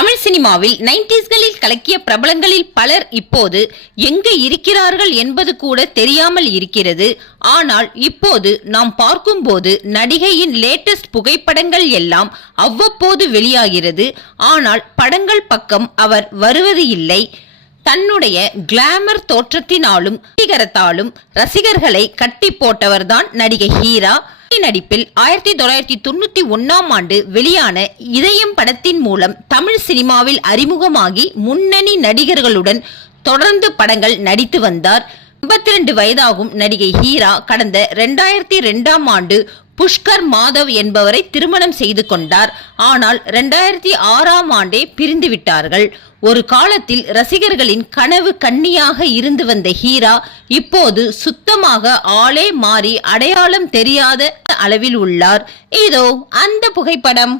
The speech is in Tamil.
தமிழ் சினிமாவில் 90ஸ்களில் கலக்கிய பிரபலங்களில் பலர் இப்போது எங்கு இருக்கிறார்கள் என்பது கூட தெரியாமல் இருக்கிறது. ஆனால் இப்போது நாம் பார்க்கும்போது நடிகையின் லேட்டஸ்ட் புகைப்படங்கள் எல்லாம் அவ்வப்போது வெளியாகிறது. ஆனால் படங்கள் பக்கம் அவர் வருவது இல்லை. தன்னுடைய கிளாமர் தோற்றத்தினாலும் நடிகரத்தாலும் ரசிகர்களை கட்டி போட்டவர்தான் நடிகை ஹீரா. நடிப்பில் 1991ஆம் ஆண்டு வெளியான இதயம் படத்தின் மூலம் தமிழ் சினிமாவில் அறிமுகமாகி முன்னணி நடிகர்களுடன் தொடர்ந்து படங்கள் நடித்து வந்தார். 52 வயதாகும் நடிகை ஹீரா கடந்த 2002ஆம் ஆண்டு புஷ்கர் மாதவ் என்பவரை திருமணம் செய்து கொண்டார். ஆனால் 2006ஆம் ஆண்டே பிரிந்து விட்டார்கள். ஒரு காலத்தில் ரசிகர்களின் கனவு கன்னியாக இருந்து வந்த ஹீரா இப்போது சுத்தமாக ஆளே மாறி அடையாளம் தெரியாத அளவில் உள்ளார். இதோ அந்த புகைப்படம்.